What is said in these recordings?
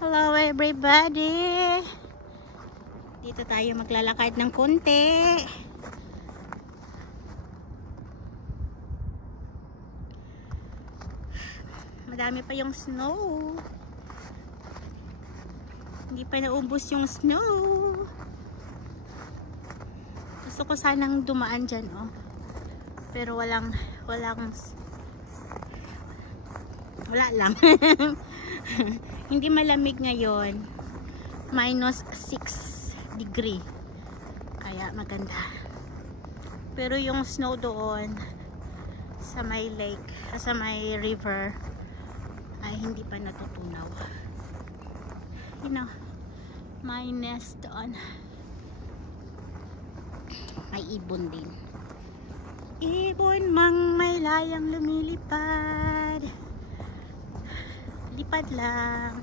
Hello everybody! Dito tayo maglalakad ng konti. Madami pa yung snow. Hindi pa naubos yung snow. Gusto ko sanang dumaan dyan, oh. Pero wala lang. Hindi malamig ngayon. -6 degree. Kaya maganda. Pero yung snow doon sa may lake, sa may river ay hindi pa natutunaw. You know, my nest doon. May ibon din. Ibon mang may layang lumilipad. Lipad lang.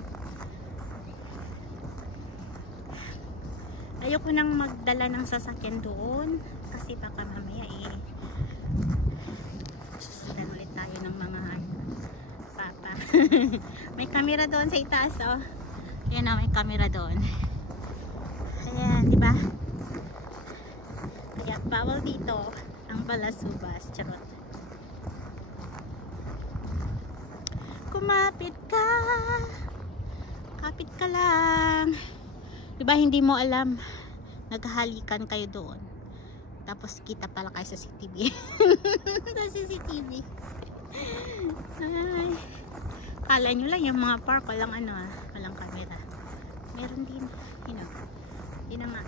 Ayoko nang magdala ng sasakyan doon kasi baka mamaya susundan ulit tayo ng mga papa. May camera doon sa itaas, oh. Ayan na, may camera doon. Ayan, di ba? Kaya bawal dito ang balasubas. Charot. Kumapit ka. Kapit ka lang. Diba hindi mo alam, naghahalikan kayo doon. Tapos kita pala kayo sa CCTV. Sa CCTV. Ay. Kala nyo lang yung mga park, walang walang camera. Meron din, yun na nga.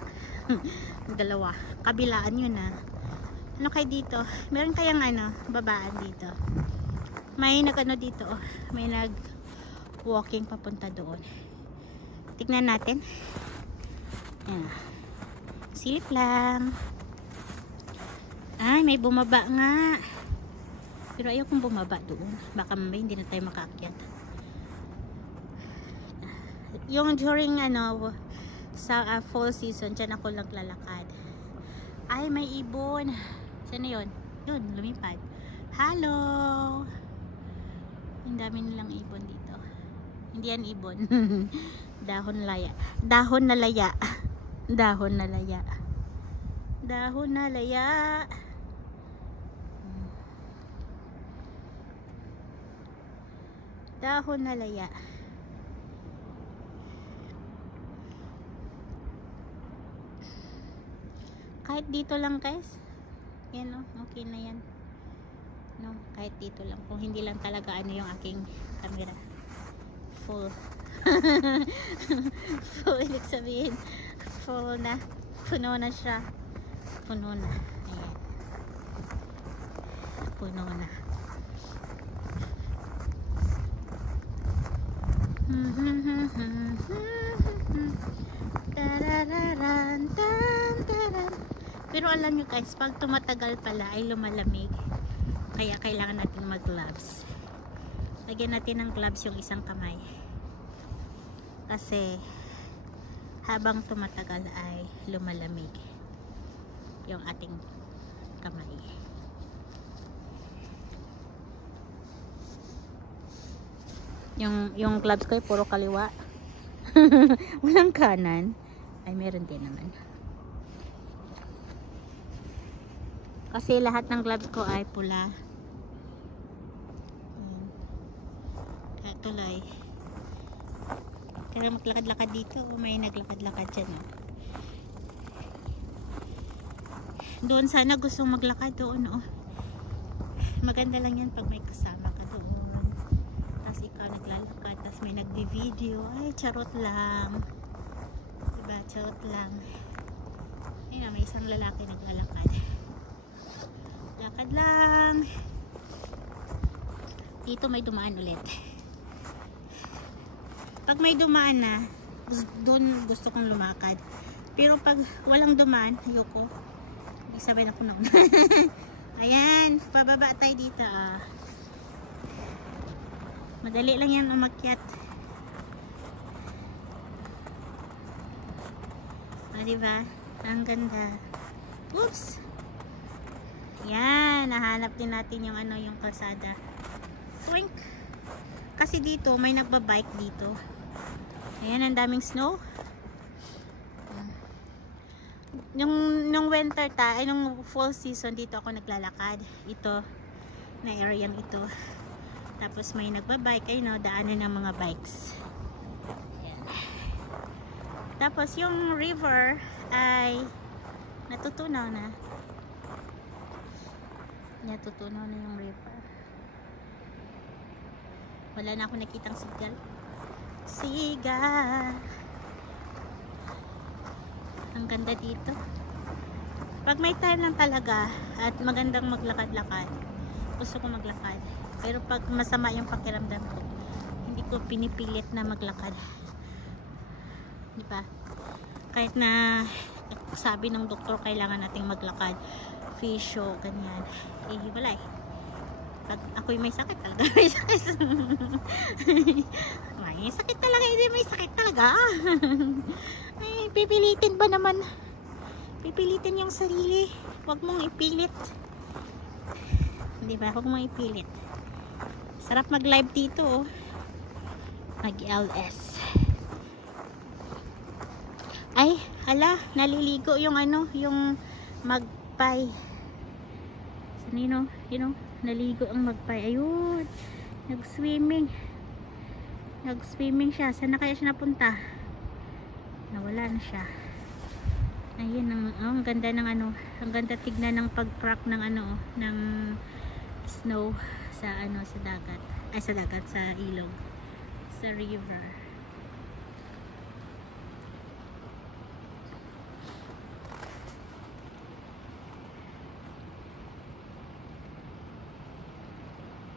Dalawa. Kabilaan yun Ano kayo dito? Meron kayang babaan dito. May dito, oh. May walking papunta doon. Tignan natin. Ayan. Silip lang. Ay, may bumaba nga. Pero ayaw kong bumaba doon. Baka mamaya hindi na tayo makaakyat. Yung during sa fall season, dyan ako naglalakad. Ay, may ibon. Saan na yun? Yun, lumipad. Hello! Ang dami nilang ibon dito. Hindi yan ibon. Dahon laya. Dahon na laya. Dahon na laya. Dahon na laya. Dahon na laya. Kahit dito lang, guys. Yan, okay na yan. No, kahit dito lang. Kung hindi lang talaga yung aking camera. Full. Full, ibig sabihin full na. Puno na siya. Puno na. Ayan. Puno na. Pero alam nyo guys, pag tumatagal pala ay lumalamig. Kaya kailangan natin mag gloves. Lagyan natin ng gloves yung isang kamay. Kasi habang tumatagal ay lumalamig yung ating kamay. Yung gloves ko ay puro kaliwa. Walang kanan. Ay meron din naman. Kasi lahat ng gloves ko ay pula. Kaya tuloy. Kaya maglakad-lakad dito, may naglakad-lakad dyan. Doon sana gustong maglakad doon. Maganda lang yan pag may kasama ka doon. Tapos ikaw naglalakad, tapos may nagbi-video. Ay, charot lang. Diba, charot lang. Ayun, may isang lalaki naglalakad. Lakad lang. Dito may dumaan ulit. Pag may dumaan na, doon gusto kong lumakad. Pero pag walang dumaan, ayoko. Ibig sabihin ako na. Ayan, pababa tayo dito. Madali lang yan umakyat. Diba? Ang ganda. Oops! Yan, nahanap din natin yung yung kalsada. Twink! Kasi dito, may nagbabike dito. Ayan, ang daming snow. Nung winter nung fall season, dito ako naglalakad. Ito, na area ito. Tapos may nagbabike, ay no, daanan ng mga bikes. Ayan. Tapos yung river ay natutunaw na. Natutunaw na yung river. Wala na ako nakitang sigal. Sigal. Ang ganda dito. Pag may time lang talaga at magandang maglakad-lakad, gusto ko maglakad. Pero pag masama yung pakiramdam ko, hindi ko pinipilit na maglakad. Di ba? Kahit na sabi ng doktor kailangan nating maglakad, physio, ganyan. Eh, wala eh. Pag ako'y may sakit talaga, may sakit. May sakit talaga, hindi may sakit talaga. Ay, pipilitin ba naman? Pipilitin yung sarili. Huwag mong ipilit. Di ba? Huwag mong ipilit. Sarap mag-live dito, oh. Mag-LS. Ay, hala, naliligo yung ano, yung magpay. Sino, naligo ang magpay. Ayun, nag-swimming. Nag-swimming siya. Saan na kaya siya napunta? Nawala na siya. Ayun, ang ganda ng ano, ang ganda tignan ng pag-crack ng ano, ng snow sa ano, sa dagat. Ay, sa dagat, sa ilog. Sa river.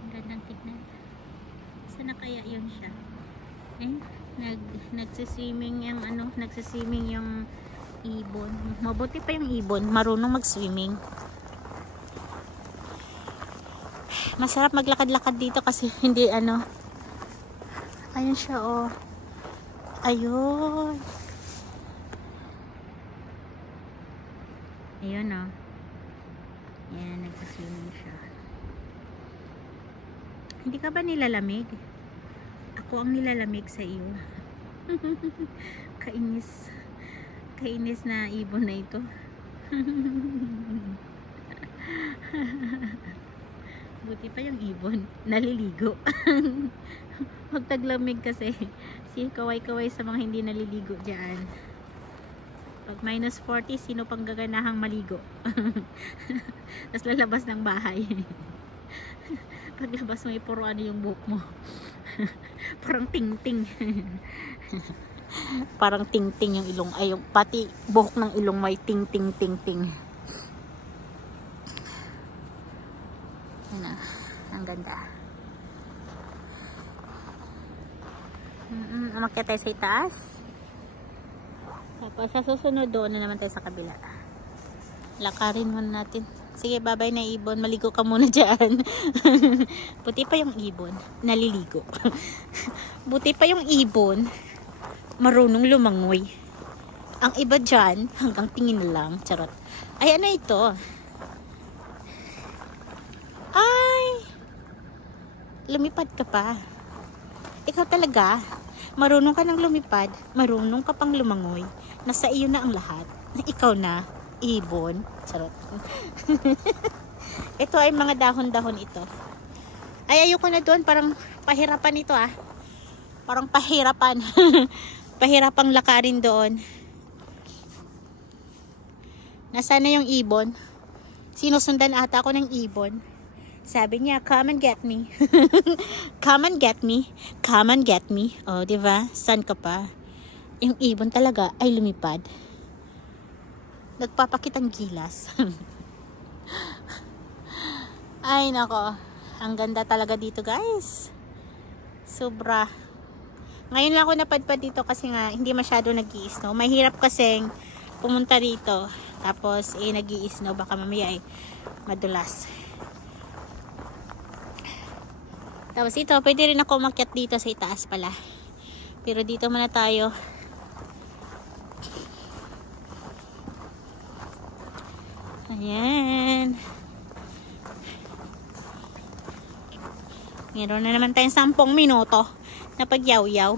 Ang gandang tignan. Saan na kaya yun siya? Eh, nagsiswimming yung ano, nagsiswimming yung ibon. Mabuti pa yung ibon, marunong mag-swimming. Masarap maglakad-lakad dito kasi hindi ano. Ayun siya, oh. Ayun. Ayun, oh. Yan, nagsiswimming siya. Hindi ka ba nilalamig? Ako ang nilalamig sa iyo. Kainis. Kainis na ibon na ito. Buti pa yung ibon. Naliligo. Huwag taglamig kasi. Si kaway-kaway sa mga hindi naliligo dyan. Pag minus 40, sino pang gaganahang maligo? Tapos lalabas ng bahay. Paglabas mo, puro ano yung buhok mo. Parang ting-ting. Parang ting-ting yung ilong. Ay, yung pati buhok ng ilong may ting-ting-ting-ting. Ano, ang ganda. Umakyat tayo sa itaas. Tapos sa susunod doon na naman tayo sa kabila. Lakarin muna natin. Sige, babay na ibon. Maligo ka muna dyan. Buti pa yung ibon. Naliligo. Buti pa yung ibon. Marunong lumangoy. Ang iba dyan, hanggang tingin lang. Charot. Ay, ano ito? Ay! Lumipad ka pa. Ikaw talaga. Marunong ka nang lumipad. Marunong ka pang lumangoy. Nasa iyo na ang lahat. Ikaw na. Ibon. Charot. Ito ay mga dahon-dahon ito. Ay, ayoko na doon. Parang pahirapan ito, ah. Parang pahirapan. Pahirapang lakarin doon. Nasaan na yung ibon? Sinusundan ata ako ng ibon. Sabi niya, come and get me. Come and get me. Come and get me. Oh, diba? Saan ka pa? Yung ibon talaga ay lumipad. Nagpapakitang gilas. Ay, nako. Ang ganda talaga dito, guys. Sobra. Ngayon lang ako napadpad dito kasi nga hindi masyado nag-i-snow. Mahirap kasing pumunta dito. Tapos, nag-i-snow. Baka mamaya madulas. Tapos ito, pwede rin ako umakyat dito sa itaas pala. Pero dito muna tayo. Ayan. Meron na naman tayong 10 minuto na pagyaw-yaw.